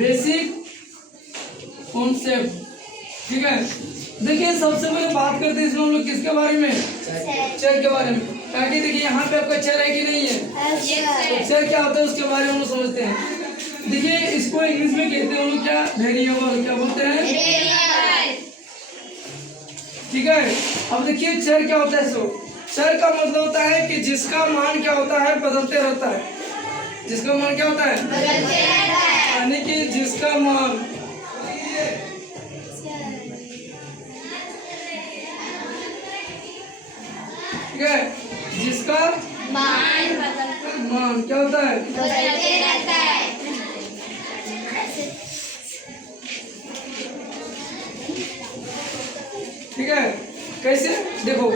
Basic concept. ठीक है, देखिए सबसे पहले बात करते हैं इसमें हम लोग किसके बारे में, चर के बारे में। ताकि देखिए यहाँ पे आपका चर है कि नहीं है, तो चर क्या होता है उसके बारे में हम लोग समझते हैं। देखिए इसको इंग्लिश में कहते हैं हम लोग क्या, वेरिएबल। क्या बोलते हैं, ठीक है। अब देखिए चर क्या होता है। सो चर का मतलब होता है कि जिसका मान क्या होता है, बदलते रहता है। जिसका मान क्या होता है, बदलते रहता है। यानी कि जिसका मान ठीक है, जिसका मान क्या होता है, बदलते रहता है। ठीक है। कैसे, देखो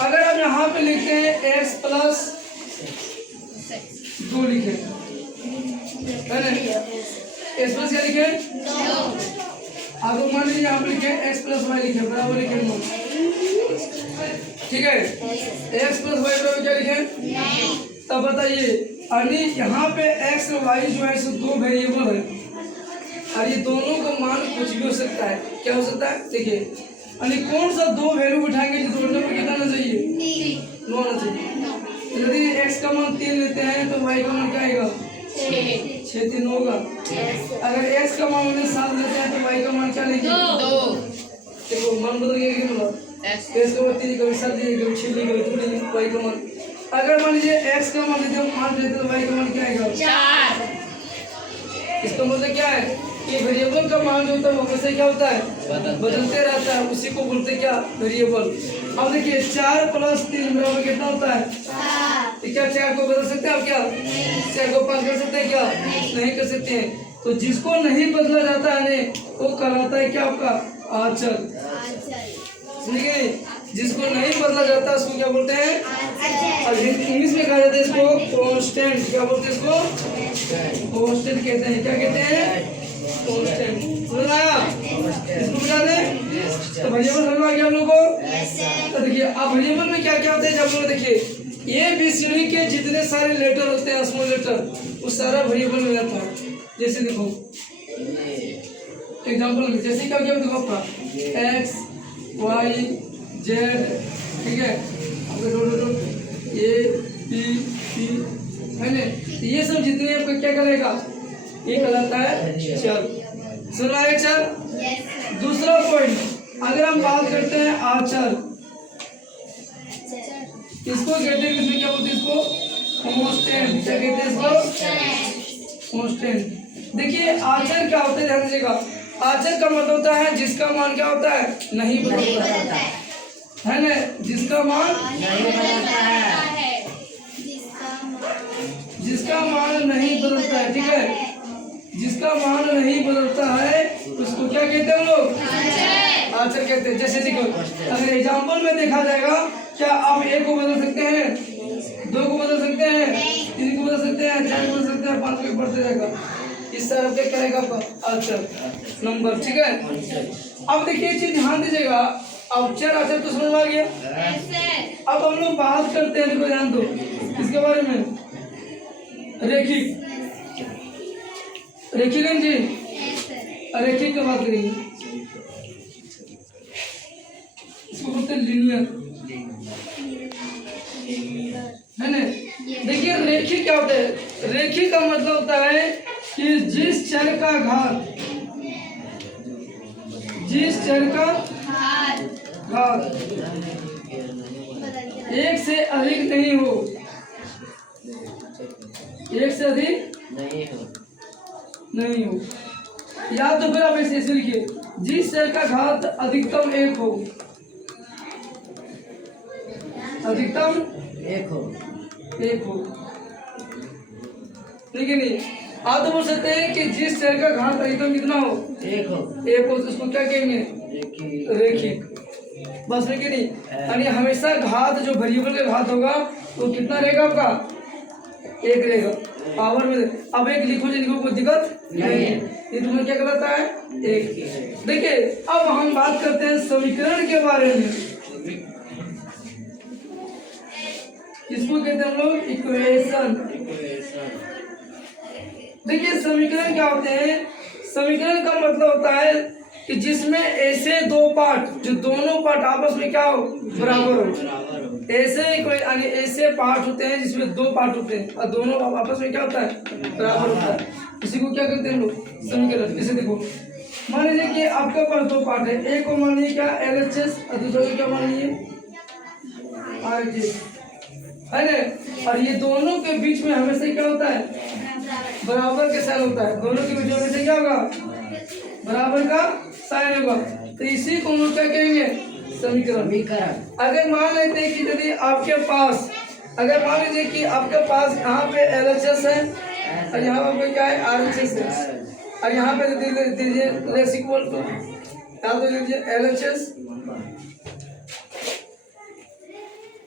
अगर आप यहाँ पे लिखते हैं x प्लस 2 लिखे, है ना, x प्लस क्या लिखे, आप मान लीजिए यहाँ पे लिखे x प्लस वाई लिखे, बराबर लिखे, ठीक है। x प्लस वाई बराबर क्या लिखे, तब बताइए यानी यहाँ पे x और y जो है सो दो वेरिएबल है और ये दोनों का मान कुछ भी हो सकता है। क्या हो सकता है, देखिए यानी कौन सा दो वैल्यू उठाएंगे जो जोड़ने में कितना आना चाहिए, 9 आना चाहिए। यदि x का मान 3 लेते हैं तो y का मान क्या आएगा, 6 3 होगा। अगर x का मान 7 लेते हैं तो y का मान क्या लेंगे, 2। देखो मान बदल गया कि मतलब x का मान 3 कभी 7 लेंगे, कभी 6 लेंगे, कभी 2 लेंगे, y का मान। अगर मान लीजिए x का मान लेते हैं 5 लेते हैं तो y का मान क्या आएगा, 4। इसका मतलब क्या है कि वेरिएबल का मान जो होता है वो कैसे क्या होता है, बदलते रहता है, उसी को बोलते क्या, वेरिएबल। अब देखिए 4 प्लस 3 बराबर कितना होता है, 4। क्या 4 को बदल सकते हैं आप, क्या 4 को 5 कर सकते हैं, क्या नहीं कर सकते हैं। तो जिसको नहीं बदला जाता है वो कहलाता है क्या, आपका आचर। समझिए, जिसको नहीं बदला जाता उसको क्या बोलते हैं, और इंग्लिश में कहा जाता है इसको कांस्टेंट। क्या बोलते हैं इसको, कांस्टेंट कहते हैं। क्या कहते हैं, कांस्टेंट। समझ आया, इसको क्या कहते हैं, तो वेरिएबल समझ आ गया हम लोग को। तो देखिए अब वेरिएबल में क्या क्या होता है, जब लोग देखिए ए बी सी डी के जितने सारे लेटर होते हैं, स्मॉल लेटर, वो सारा वेरिएबल में रहता है। जैसे देखो एग्जांपल में, जैसे क्या क्या देखो आपका एक्स वाई जेड, ठीक है, ए बी सी, है ना, ये सब जितने आपका क्या करेगा, ये कहलाता है चर। सुना है चर। दूसरा पॉइंट, अगर हम बात करते हैं आचर, इसको कहते हैं, इसमें क्या बोलते हैं इसको, कांस्टेंट। क्या कहते हैं इसको, कांस्टेंट। देखिए आचर क्या होता है, ध्यान दीजिएगा। आचर का मतलब होता है जिसका मान क्या होता है, नहीं बदलता है ना, जिसका मान नहीं बदलता है, जिसका मान नहीं बदलता है, ठीक है, जिसका मान नहीं बदलता है उसको क्या कहते हैं हम लोग, आचर कहते हैं। जैसे देखो अगर एग्जाम्पल में देखा जाएगा, क्या आप 1 को बदल सकते हैं, 2 को बदल सकते हैं, 3 को बदल सकते हैं, 4 को बदल सकते हैं, 5 को बढ़ते रहेगा। इस तरह क्या करेगा आपका आचर नंबर, ठीक है। अब देखिए एक चीज ध्यान दीजिएगा, अवचर आचर तो समझ आ गया। अब हम लोग बात करते हैं, देखो ध्यान दो इसके बारे में, रेखिक। रेखिक है जी, रेखिक की बात करेंगे, इसको बोलते हैं लीनियर, है ना। देखिए रेखिक क्या होता है, रेखिक का मतलब होता है कि जिस चर का घात, जिस चर का घात 1 से अधिक नहीं हो, 1 से अधिक नहीं हो, या तो फिर आप ऐसे लिखिए, जिस चर का घात अधिकतम 1 हो, अधिकतम 1 हो, ठीक है। नहीं आप तो बोल सकते हैं कि जिस चर का घात अधिकतम कितना हो, 1 हो, तो उसको क्या कहेंगे, रेखिक। बस है कि नहीं, यानी हमेशा घात जो वेरिएबल का घात होगा वो कितना रहेगा आपका, 1 रहेगा पावर में। अब 1 लिखो जो लिखो, कोई दिक्कत नहीं है, ये तुम्हें क्या कहलाता है, 1। देखिए अब हम बात करते हैं समीकरण के बारे में, इसको कहते हैं हम लोग इक्वेशन। देखिए समीकरण क्या होते हैं, समीकरण का मतलब होता है कि जिसमें ऐसे दो पार्ट, जो दोनों पार्ट आपस में क्या हो, बराबर हो। ऐसे कोई यानी ऐसे पार्ट होते हैं जिसमें दो पार्ट होते हैं और दोनों आपस में क्या होता है, बराबर होता है। इसी को क्या कहते हैं लोग, समीकरण। जैसे देखो, मान लीजिए कि आपके पास दो पार्ट है, एक को मान लीजिए क्या LHS और दूसरे को क्या मान लीजिए RHS, है ना। और ये दोनों के बीच में हमेशा क्या होता है, बराबर के साइन होता है। दोनों के बीच में हमेशा क्या होगा, बराबर का साइन होगा। तो इसी को हम लोग क्या कहेंगे, समीकरण। अगर मान लेते हैं कि यदि आपके पास, अगर मान लीजिए कि आपके पास यहाँ पे LHS है और यहाँ पे क्या है, RHS है, और यहाँ पे दीजिए लेस इक्वल टू, यहाँ पे लीजिए LHS,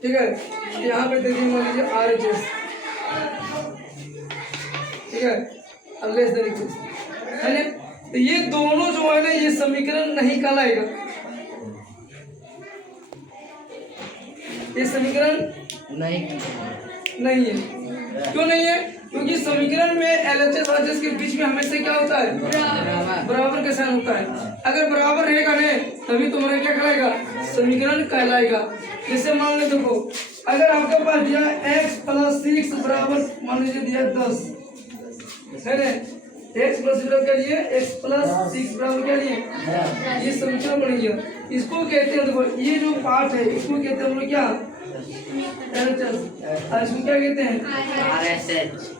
ठीक है, यहाँ पे दीजिए मान लीजिए RHS, ठीक है, अब लेस देन इक्वल, है ना। तो ये दोनों जो है ना, ये समीकरण नहीं कहलाएगा, ये समीकरण नहीं है। क्यों नहीं है? क्योंकि समीकरण में LHS और RHS के बीच में हमेशा क्या होता है, बराबर का साइन होता है। अगर बराबर रहेगा ना, तभी तुम्हारा क्या कहलाएगा, समीकरण कहलाएगा। जैसे मान लो, देखो, अगर आपके पास दिया x + 6 बराबर मान लीजिए दिया 10, है ना। x + 6 क्या लिए, x + 6 बराबर क्या लिए, ये समीकरण बन गया। इसको कहते हैं, देखो ये जो पार्ट है इसको कहते हैं हम लोग क्या, LHS, और इसको क्या कहते हैं, RHS,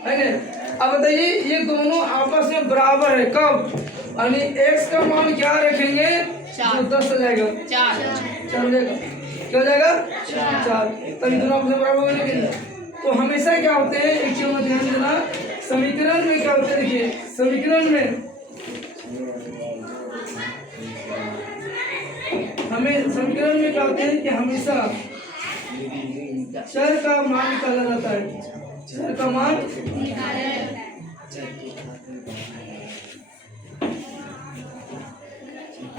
है ना। अब बताइए, ये दोनों आपस में बराबर है कब, यानी x का मान क्या रखेंगे, तो 10 हो जाएगा, 4 हो जाएगा, क्या हो जाएगा, 4। तभी दोनों आपस में बराबर होने के लिए। तो हमेशा क्या होते हैं, एक चीज में ध्यान देना, समीकरण में क्या होता है, देखिए समीकरण में क्या होते हैं कि हमेशा चर का मान निकाला जाता है, चर का मान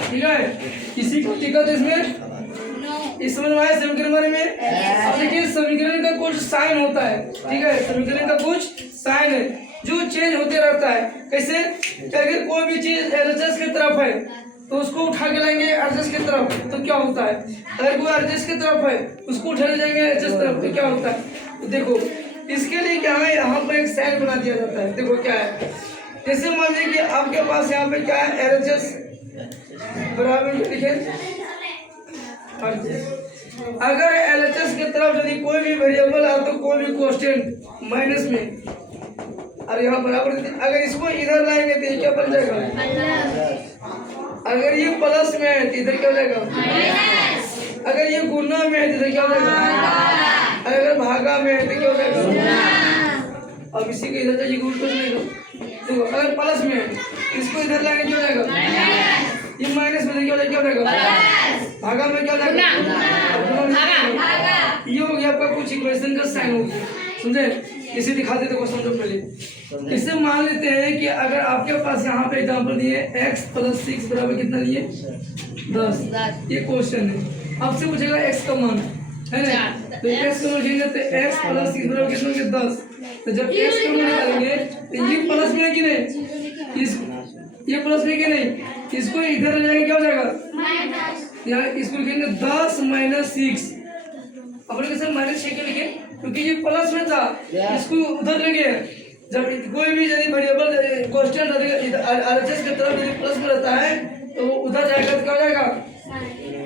ठीक है। किसी को दिक्कत इसमें, इस समझ में आया समीकरण बारे में। अब देखिए, समीकरण का कुछ साइन होता है, ठीक है, समीकरण का कुछ साइन है जो चेंज होते रहता है। कैसे, अगर कोई भी चीज LHS की तरफ है तो उसको उठा के लाएंगे RHS की तरफ, तो क्या होता है। अगर कोई RHS की तरफ है उसको उठा ले जाएंगे HHS तरफ, तो क्या होता है। तो देखो, इसके लिए क्या है, यहाँ पर एक साइन बना दिया जाता है। देखो क्या है, जैसे मान लीजिए कि आपके पास यहाँ पे क्या है, LHS बराबर लिखे, अगर LHS की तरफ यदि कोई भी वेरिएबल है तो कोई भी कांस्टेंट माइनस में, और यहाँ बराबर, अगर इसको इधर लाएंगे तो ये क्या बन जाएगा, अगर ये प्लस में है तो इधर क्या हो जाएगा, अगर ये गुना में है तो इधर क्या हो जाएगा, अगर भागा में है तो क्या हो जाएगा। अब इसी को इधर जाइए, उल्टा नहीं दो, देखो अगर प्लस में है इसको इधर लाएंगे क्या हो जाएगा, ये माइनस में क्या हो जाएगा, भागा में क्या हो जाएगा, ये हो गया आपका कुछ इक्वेशन का साइन हो गया, समझे। इसे दिखाते थे, समझो पहले। इससे मान लेते हैं कि अगर आपके पास यहाँ पे एग्जांपल दिए x + 6 बराबर कितना लिए, 10, ये क्वेश्चन है। आपसे पूछेगा x का मान, है ना, तो x का मान लेंगे तो x + 6 बराबर कितना होगा, 10। तो जब x का मान निकालेंगे तो ये प्लस में है कि नहीं, ये प्लस में कि नहीं, इसको इधर ले जाएंगे क्या हो जाएगा, यहाँ इसको लिखेंगे 10 - 6, अपने कैसे -6 के लिखे, क्योंकि ये प्लस में था, इसको उधर ले गए। जब कोई भी यदि वेरिएबल कांस्टेंट RHS की तरफ यदि प्लस में रहता है तो वो उधर जाएगा तो क्या हो जाएगा,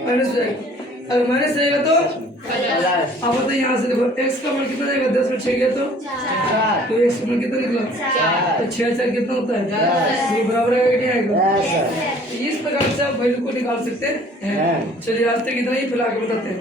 माइनस हो जाएगा। अगर माइनस रहेगा तो अब बताइए, यहाँ से देखो x का मान कितना जाएगा, 10 में 6 गया तो x का मान कितना निकला, तो 6 4 कितना होता है, ये बराबर आएगा कि नहीं आएगा। इस प्रकार से आप वैल्यू को निकाल सकते हैं। चलिए आज तक इतना ही, फिर आगे बताते हैं।